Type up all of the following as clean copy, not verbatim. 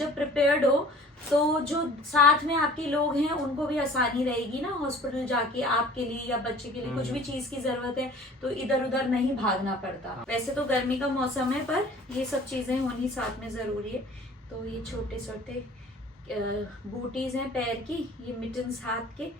जब प्रिपेयर्ड हो तो जो साथ में आपके लोग हैं उनको भी आसानी रहेगी ना, हॉस्पिटल जाके आपके लिए या बच्चे के लिए कुछ भी चीज की जरूरत है तो इधर उधर नहीं भागना पड़ता। वैसे तो गर्मी का मौसम है पर ये सब चीजें होनी साथ में जरूरी है। तो ये छोटे छोटे बूटीज हैं पैर की, ये मिटन्स हाथ के।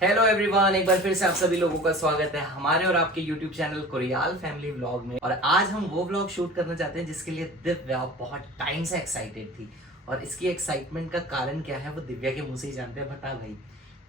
हेलो एवरीवन, एक बार फिर से आप सभी लोगों का स्वागत है हमारे और आपके YouTube चैनल कोरियाल फैमिली व्लॉग में। और आज हम वो व्लॉग शूट करना चाहते हैं जिसके लिए दिव्या बहुत टाइम से एक्साइटेड थी। और इसकी एक्साइटमेंट का कारण क्या है वो दिव्या के मुंह से ही जानते हैं। बता भाई।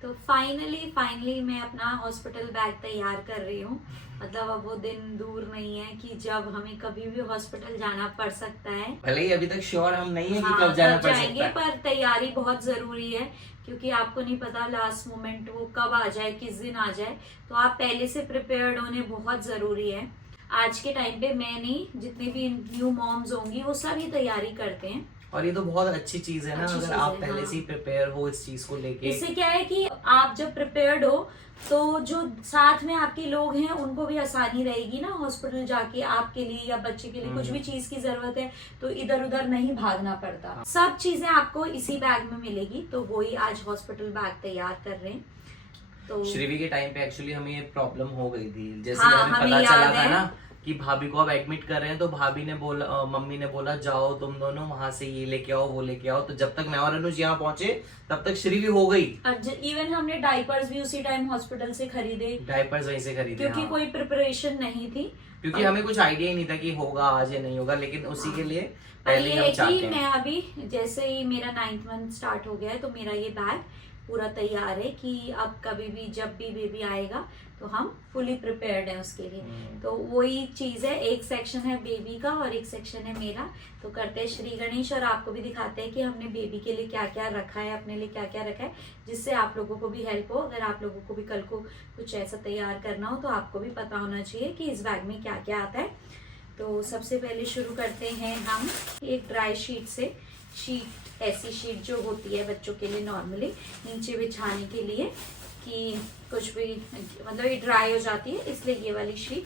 तो फाइनली मैं अपना हॉस्पिटल बैग तैयार कर रही हूँ। मतलब अब वो दिन दूर नहीं है कि जब हमें कभी भी हॉस्पिटल जाना पड़ सकता है। भले ही अभी तक श्योर हम नहीं है कि हाँ, कब जाना पड़ जाएंगे, सकता है। पर तैयारी बहुत जरूरी है क्योंकि आपको नहीं पता लास्ट मोमेंट वो कब आ जाए, किस दिन आ जाए। तो आप पहले से प्रिपेयर्ड होने बहुत जरूरी है। आज के टाइम पे मैं नहीं, जितने भी न्यू मॉम्स होंगी वो सब ही तैयारी करते हैं। और ये तो बहुत अच्छी चीज है ना, अगर आप पहले से ही प्रिपेयर हो इस चीज को लेके। इससे क्या है कि आप जब प्रिपेयर्ड हो तो जो साथ में आपके लोग हैं उनको भी आसानी रहेगी ना, हॉस्पिटल जाके आपके लिए या बच्चे के लिए कुछ भी चीज की जरूरत है तो इधर उधर नहीं भागना पड़ता। सब चीजें आपको इसी बैग में मिलेगी। तो वही आज हॉस्पिटल बैग तैयार कर रहे हैं। तो श्रीवी के टाइम पे एक्चुअली हमें ये प्रॉब्लम हो गई थी। जैसे हाँ, हमें हमें पता चला याद था है। ना कि भाभी को अब एडमिट कर रहे हैं, तो भाभी ने बोला, मम्मी ने बोला जाओ तुम दोनों वहां से ये लेके आओ वो लेके आओ। तो जब तक मैं और अनुज यहाँ पहुंचे तब तक श्रीवी हो गई। इवन हमने डायपर्स भी उसी टाइम हॉस्पिटल से खरीदे, डायपर्स वहीं से खरीदे क्योंकि हाँ। कोई प्रिपरेशन नहीं थी। क्योंकि हमें कुछ आइडिया ही नहीं था कि होगा आज या नहीं होगा, लेकिन उसी के लिए पर पहले ये हम है चाहते कि हैं। मैं अभी जैसे ही मेरा 9th मंथ स्टार्ट हो गया है तो मेरा ये बैग पूरा तैयार है कि अब कभी भी जब भी बेबी आएगा तो हम फुली प्रिपेयर्ड है उसके लिए। तो वही चीज है, एक सेक्शन है बेबी का और एक सेक्शन है मेरा। तो करते हैं श्री गणेश और आपको भी दिखाते हैं कि हमने बेबी के लिए क्या क्या रखा है, अपने लिए क्या क्या रखा है, जिससे आप लोगों को भी हेल्प हो। अगर आप लोगों को भी कल को कुछ ऐसा तैयार करना हो तो आपको भी पता होना चाहिए कि इस बैग में क्या क्या आता है। तो सबसे पहले शुरू करते हैं हम एक ड्राई शीट से। शीट ऐसी शीट जो होती है बच्चों के लिए नॉर्मली नीचे बिछाने के लिए कि कुछ भी मतलब ये ड्राई हो जाती है, इसलिए ये वाली शीट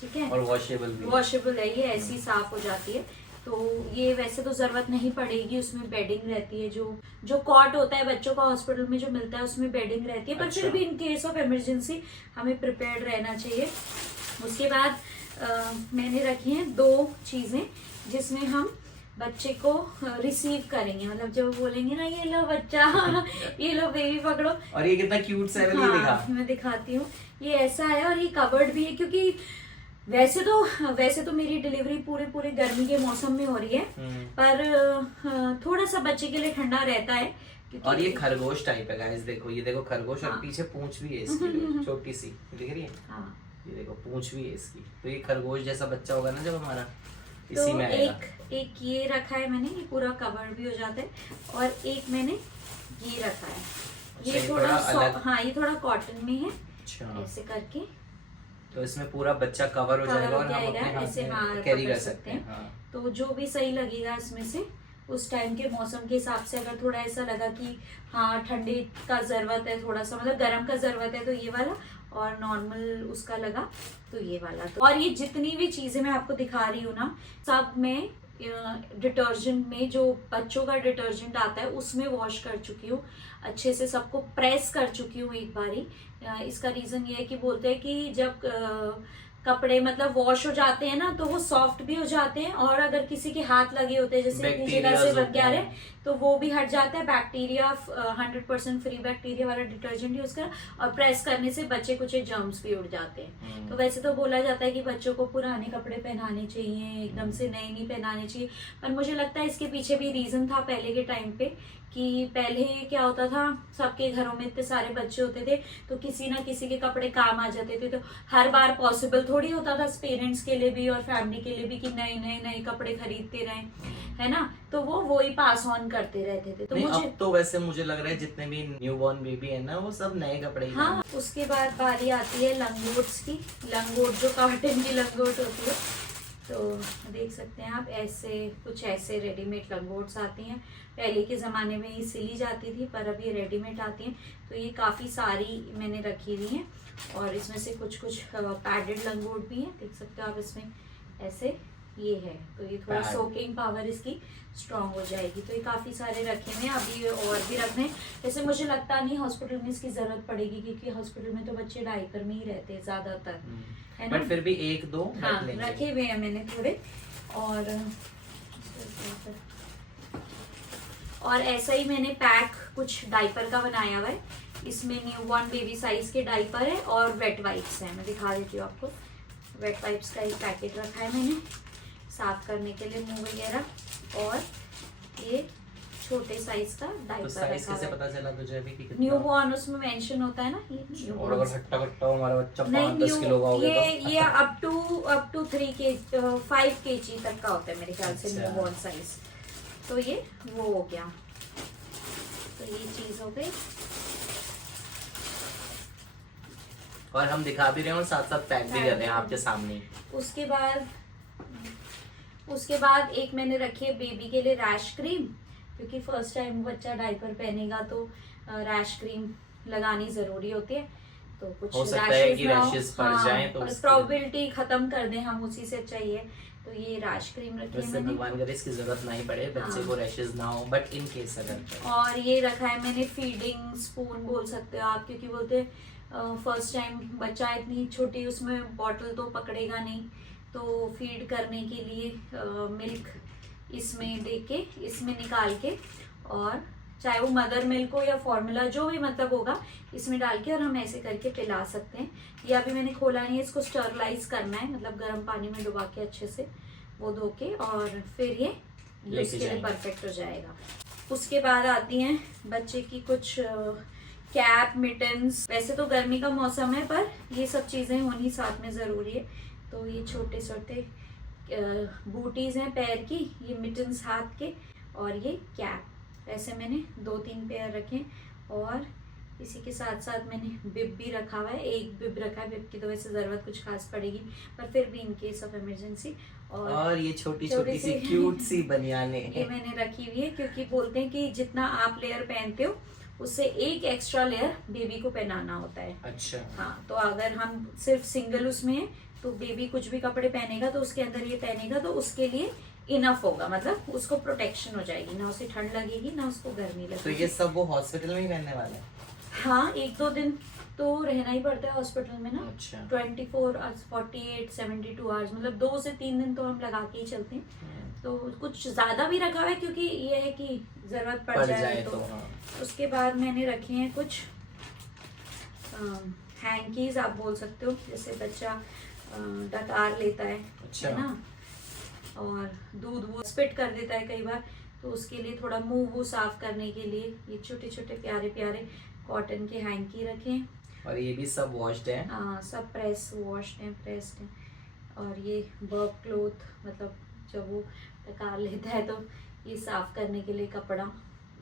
ठीक है। और वॉशेबल भी, वॉशेबल है ये, ऐसी साफ हो जाती है। तो ये वैसे तो जरूरत नहीं पड़ेगी, उसमें बेडिंग रहती है। जो कॉट होता है बच्चों का हॉस्पिटल में जो मिलता है उसमें बेडिंग रहती है। पर फिर भी इन केस ऑफ इमरजेंसी हमें प्रिपेयर्ड रहना चाहिए। उसके बाद मैंने रखी हैं 2 चीजें जिसमें हम बच्चे को रिसीव करेंगे। मतलब जब बोलेंगे ना ये लो बच्चा ये लो बेबी पकड़ो। और ये कितना क्यूट सा है, ये दिखा। मैं दिखाती हूँ। ये ऐसा है और ये कवर्ड भी है क्योंकि वैसे तो मेरी डिलीवरी पूरे गर्मी के मौसम में हो रही है, पर थोड़ा सा बच्चे के लिए ठंडा रहता है। और ये खरगोश टाइप है गाइस, देखो ये देखो खरगोश। और पीछे पूंछ भी है इसकी छोटी सी, दिख रही है हाँ। ये देखो पूंछ भी है इसकी। तो ये खरगोश जैसा बच्चा होगा ना जब हमारा, तो इसी में आएगा। एक ये रखा है मैंने, ये पूरा कवर भी हो जाता है। और एक मैंने ये रखा है, ये थोड़ा हाँ ये थोड़ा कॉटन में है। अच्छा, ऐसे करके तो इसमें पूरा बच्चा कवर हो जाएगा और हम अपने हाथ ऐसे में कैरी कर सकते हैं। हाँ। तो जो भी सही लगेगा इसमें से उस टाइम के मौसम के हिसाब से, अगर थोड़ा ऐसा लगा कि हाँ ठंडे का जरूरत है, थोड़ा सा मतलब गर्म का जरूरत है तो ये वाला, और नॉर्मल उसका लगा तो ये वाला। तो और ये जितनी भी चीजें मैं आपको दिखा रही हूँ ना, सब में डिटर्जेंट में जो बच्चों का डिटर्जेंट आता है उसमें वॉश कर चुकी हूँ, अच्छे से सबको प्रेस कर चुकी हूँ एक बारी। इसका रीजन ये है कि बोलते हैं कि जब कपड़े मतलब वॉश हो जाते हैं ना तो वो सॉफ्ट भी हो जाते हैं, और अगर किसी के हाथ लगे होते हैं जैसे इतनी जगह से बच गया है तो वो भी हट जाता है। बैक्टीरिया 100% फ्री बैक्टीरिया वाला डिटर्जेंट यूज कर, और प्रेस करने से बच्चे कुछ जर्म्स भी उड़ जाते हैं। तो वैसे तो बोला जाता है कि बच्चों को पुराने कपड़े पहनाने चाहिए, एकदम से नए नहीं पहनाने चाहिए। पर मुझे लगता है इसके पीछे भी रीजन था पहले के टाइम पे कि पहले क्या होता था, सबके घरों में इतने सारे बच्चे होते थे तो किसी ना किसी के कपड़े काम आ जाते थे। तो हर बार पॉसिबल थोड़ी होता था पेरेंट्स के लिए भी और फैमिली के लिए भी कि नए कपड़े खरीदते रहे, है ना। तो वो ही पास ऑन करते रहते थे। तो मुझे अब तो वैसे मुझे लग रहा है जितने भी न्यूबॉर्न बेबी है ना वो सब नए कपड़े ही। हाँ, उसके बाद बारी आती है लंगोट्स की। लंगोट जो कॉटन की लंगोट होती है तो देख सकते हैं आप, ऐसे कुछ ऐसे रेडीमेड लंगोट्स आती हैं। पहले के ज़माने में ये सिली जाती थी, पर अब ये रेडीमेड आती हैं। तो ये काफ़ी सारी मैंने रखी हुई हैं, और इसमें से कुछ कुछ पैडेड लंगोट भी हैं, देख सकते हो आप। इसमें ऐसे ये है, तो ये थोड़ा सोकिंग पावर इसकी स्ट्रांग हो जाएगी। तो ये काफ़ी सारे रखे हुए हैं, अभी और भी रखने हैं। वैसे मुझे लगता नहीं हॉस्पिटल में इसकी ज़रूरत पड़ेगी, क्योंकि हॉस्पिटल में तो बच्चे डायपर में ही रहते हैं ज़्यादातर, है ना। बट फिर भी एक दो हाँ रखे हुए हैं मैंने थोड़े। और ऐसा ही मैंने पैक कुछ डायपर का बनाया हुआ है। इसमें न्यूबॉर्न बेबी साइज के डायपर है और वेट वाइप्स हैं। मैं दिखा देती हूँ आपको। वेट वाइप्स का एक पैकेट रखा है मैंने साफ करने के लिए मुंह वगैरह, और ये छोटे साइज का डायपर तो रखा कैसे है। पता चला तुझे अभी कि कितना? न्यूबॉर्न उसमें मेंशन होता है ना, ये और न्यूबॉर्न। अगर हट्टा कट्टा हो हमारा बच्चा नहीं 5-10 किलो का हो गया ये अप टू 5 kg तक का होता है मेरे ख्याल से अच्छा। Newborn size. तो ये वो हो गया, तो ये चीज हो गई। और हम दिखा भी रहे हैं और साथ साथ पैक भी कर रहे हैं आपके सामने। उसके बाद एक मैंने रखी है बेबी के लिए रैश क्रीम, क्योंकि फर्स्ट टाइम बच्चा डायपर पहनेगा तो रैश क्रीम लगानी जरूरी होती है। तो कुछ हो सकता है कि रैशेस पड़ जाएं, तो प्रोबेबिलिटी खत्म कर दें हम उसी से, चाहिए तो ये रैश क्रीम रखी है वैसे मैंने। भगवान करे इसकी जरूरत नहीं पड़े, बच्चे को रैशेस ना हो, बट इन केस अगर। और ये रखा है मैंने फीडिंग स्पून बोल सकते हो आप, क्योंकि बोलते हैं फर्स्ट टाइम बच्चा इतनी छोटी, उसमें बॉटल तो पकड़ेगा नहीं, तो फीड करने के लिए मिल्क इसमें दे के, इसमें निकाल के, और चाहे वो मदर मिल्क हो या फॉर्मूला जो भी मतलब होगा, इसमें डाल के और हम ऐसे करके पिला सकते हैं। ये अभी मैंने खोला नहीं है, इसको स्टरलाइज करना है, मतलब गर्म पानी में डुबा के अच्छे से वो धो के, और फिर ये उसके लिए परफेक्ट हो जाएगा। उसके बाद आती हैं बच्चे की कुछ कैप, मिटन्स। वैसे तो गर्मी का मौसम है, पर ये सब चीजें होनी साथ में जरूरी है। तो ये छोटे छोटे बूटीज हैं पैर की, ये मिटन्स हाथ के, और ये कैप। ऐसे मैंने 2-3 पेयर रखे, और इसी के साथ साथ मैंने बिब भी रखा हुआ है। एक बिब रखा है, बिब की तो वैसे जरूरत कुछ खास पड़ेगी, पर फिर भी इन केस ऑफ इमरजेंसी। और ये छोटी छोटी सी क्यूट सी बनियाने ये मैंने रखी हुई है, क्योंकि बोलते हैं कि जितना आप लेयर पहनते हो उससे एक एक्स्ट्रा लेयर बेबी को पहनाना होता है। अच्छा। हाँ, तो अगर हम सिर्फ सिंगल उसमें है, तो बेबी कुछ भी कपड़े पहनेगा तो उसके अंदर ये पहनेगा, तो उसके लिए इनफ होगा, मतलब उसको प्रोटेक्शन हो जाएगी, ना उसे ठंड लगेगी ना उसको गर्मी लगेगी। तो ये सब वो हॉस्पिटल में ही रहने वाले हैं? हाँ, 1-2 दिन तो रहना ही पड़ता है हॉस्पिटल में ना। अच्छा। 24 आवर्स, 48, 72 आवर्स, मतलब 2 से 3 दिन तो हम लगा के ही चलते हैं। तो कुछ ज्यादा भी रखा हुआ है, क्योंकि ये है कि जरूरत पड़ जाए तो। हाँ। उसके बाद मैंने रखे हैं कुछ हैंकीज आप बोल सकते हो, जैसे बच्चा डकार लेता है, अच्छा। है ना, और दूध वो स्पिट कर देता है कई बार, तो उसके लिए थोड़ा मुंह वो साफ करने के लिए ये छोटे छोटे प्यारे प्यारे कॉटन के हैंकी रखे। और ये भी सब वॉश्ड है? हाँ, सब प्रेस वॉश्ड हैं, प्रेस्ड हैं। और ये वर्क क्लोथ, मतलब जब वो डकार लेता है तो ये साफ करने के लिए कपड़ा।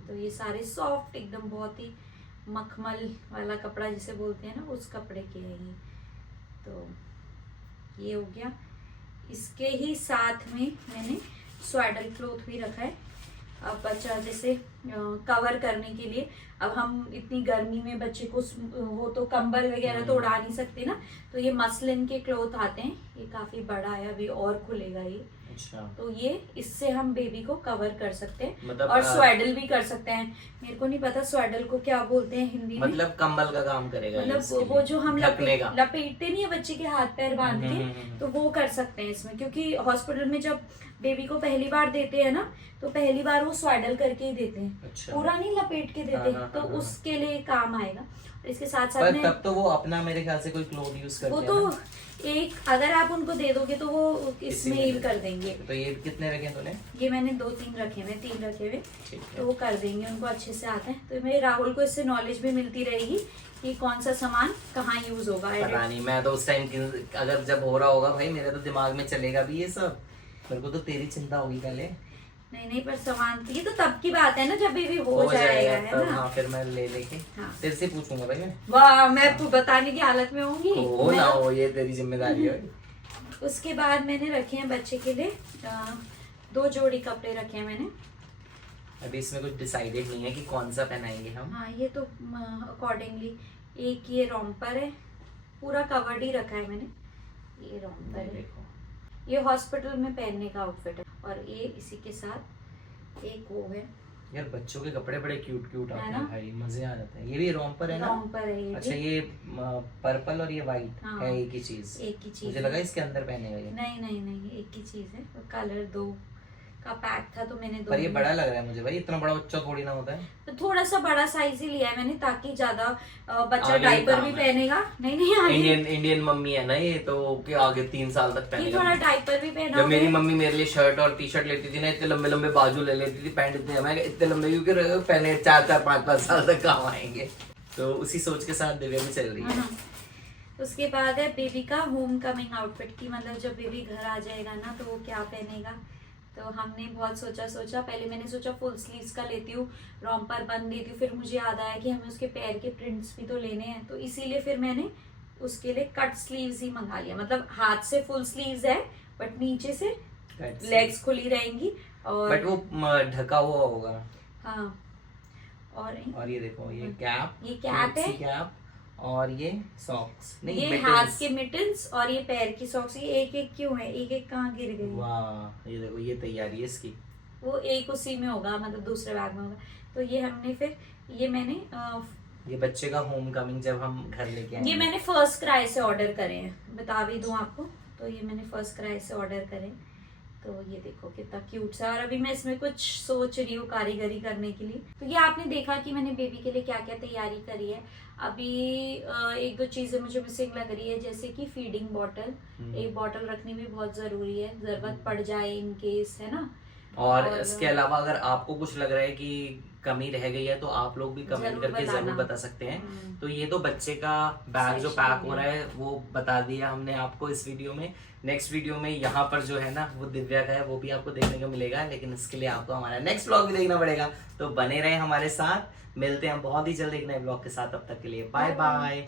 तो ये सारे सॉफ्ट एकदम, बहुत ही मखमल वाला कपड़ा जिसे बोलते हैं ना, उस कपड़े के हैं ये। तो ये हो गया। इसके ही साथ में मैंने स्वेडल क्लोथ भी रखा है। अब बच्चा जैसे कवर करने के लिए, अब हम इतनी गर्मी में बच्चे को वो तो कंबल वगैरह तो उड़ा नहीं सकते ना, तो ये मसलिन के क्लोथ आते हैं, ये काफी बड़ा है, अभी और खुलेगा ये। अच्छा। तो ये इससे हम बेबी को कवर कर सकते हैं, मतलब और स्वेडल भी कर सकते हैं। मेरे को नहीं पता स्वेडल को क्या बोलते हैं हिंदी में, मतलब कंबल का काम करेगा, मतलब वो जो हम लपेटने लपेटते नहीं है बच्चे के हाथ पैर बांध के, तो वो कर सकते हैं इसमें। क्योंकि हॉस्पिटल में जब बेबी को पहली बार देते हैं ना, तो पहली बार वो स्वेडल करके ही देते हैं। अच्छा। पूरा नहीं लपेट के देते। तो उसके लिए काम आएगा। और इसके साथ साथ में तब तो वो अपना मेरे ख्याल से कोई क्लोथ यूज करते वो हैं तो ना? एक अगर आप उनको दे दोगे तो वो इसमें हील कर देंगे। तो ये कितने रखे तूने? ये मैंने 2-3 रखे हुए, 3 रखे हुए, ठीक है। तो वो कर देंगे, उनको अच्छे से आता है। तो मेरे राहुल को इससे नॉलेज भी मिलती रहेगी कि कौन सा सामान कहाँ यूज होगा। पता नहीं, मैं तो उस टाइम अगर जब हो रहा होगा भाई, मेरे तो दिमाग में चलेगा भी ये सब। मेरे को तो तेरी चिंता होगी पहले। नहीं, पर सामान ये तो तब की बात है ना, जब बेबी हो जाएगा, है तब। ना। हाँ, फिर मैं ले लेके तेरे से पूछूंगा भाई मैं। वाह, मैं बताने की हालत में होंगी। हो ना हो, ये तेरी जिम्मेदारी है। उसके बाद मैंने रखे हैं बच्चे के लिए 2 जोड़ी कपड़े रखे हैं मैंने। अभी इसमें कुछ डिसाइडेड नहीं है कि कौन सा पहनाएंगे हम। हाँ, ये तो अकॉर्डिंगली। एक ये रॉम्पर है, पूरा कवर्ड ही रखा है मैंने। ये रॉम्पर है, देखो ये हॉस्पिटल में पहनने का आउटफिट है। और ये इसी के साथ एक वो है। यार बच्चों के कपड़े बड़े क्यूट क्यूट आते है हैं ना? भाई, मजे आ जाते हैं। ये भी रॉम्पर है ना? रॉम्पर है ये अच्छा, भी। ये पर्पल और ये वाइट हाँ, है एक ही चीज। एक ही चीज मुझे है। लगा इसके अंदर पहनेगा ये। नहीं नहीं नहीं, एक ही चीज है। कलर 2 का पैक था तो मैंने 2। पर ये बड़ा लग रहा है मुझे भाई, इतना बड़ा बच्चा थोड़ी ना होता है। तो थोड़ा सा बड़ा साइज ही लिया है मैंने, ताकि ज्यादा बच्चा आगे डायपर काम भी है। पहनेगा। नहीं आगे इंडियन मम्मी है ना ये, तो कि आगे 3 साल तक ये पहनेगा। थोड़ा डायपर भी पहना जब मेरी हुआ है। मम्मी मेरे लिए शर्ट और टी शर्ट लेती थी ना, इतने लंबे लंबे बाजू ले लेती थी, पैंट इतने, मैं इतने लंबे क्योंकि पहने 4-4 5-5 साल तक काम आएंगे। तो उसी सोच के साथ दिव्या भी चल रही है। हाँ। उसके बाद है बेबी का होम कमिंग आउटफिट की, मतलब जब बेबी घर आ जाएगा ना तो वो क्या पहनेगा। तो हमने बहुत सोचा। पहले मैंने सोचा फुल स्लीव्स का लेती हूँ, रॉम्पर बन लेती हूँ। फिर मुझे याद आया कि हमें उसके पैर के प्रिंट्स भी तो लेने हैं, तो इसीलिए फिर मैंने उसके लिए कट स्लीव्स ही मंगा लिया। मतलब हाथ से फुल स्लीव्स है, बट नीचे से लेग्स खुली रहेंगी। और बट वो ढका हुआ होगा। हाँ, और ये देखो, ये कैप, ये कैप है। कैप, और ये सॉक्स, नहीं ये mittens। हाथ के मिटन्स और ये पैर की सॉक्स। ये एक एक क्यों है, एक एक कहाँ गिर गई। वाह, ये देखो, ये तैयारी है इसकी। वो एक उसी में होगा, मतलब दूसरे बैग में होगा। तो ये हमने फिर ये मैंने ये बच्चे का होम कमिंग जब हम घर लेके आएंगे। ये मैंने फर्स्ट क्राई से ऑर्डर करे हैं, बता भी दूं आपको। तो ये मैंने फर्स्ट क्राई से ऑर्डर करे। तो ये देखो कितना क्यूट सा। और अभी मैं इसमें कुछ सोच रही हूँ कारीगरी करने के लिए। तो ये आपने देखा कि मैंने बेबी के लिए क्या क्या तैयारी करी है। अभी 1-2 चीजें मुझे मिसिंग लग रही है, जैसे कि फीडिंग बॉटल। एक बॉटल रखनी भी बहुत जरूरी है, जरूरत पड़ जाए इन केस, है ना। और इसके अलावा अगर आपको कुछ लग रहा है कि कमी रह गई है तो आप लोग भी कमेंट जरूर करके बताना। जरूर बता सकते हैं। तो ये तो बच्चे का बैग जो Special पैक हो रहा है वो बता दिया हमने आपको इस वीडियो में। नेक्स्ट वीडियो में यहाँ पर जो है ना वो दिव्या का है, वो भी आपको देखने को मिलेगा, लेकिन इसके लिए आपको हमारा नेक्स्ट ब्लॉग भी देखना पड़ेगा। तो बने रहे हमारे साथ, मिलते हैं बहुत ही जल्द एक नए ब्लॉग के साथ। तब तक के लिए बाय बाय।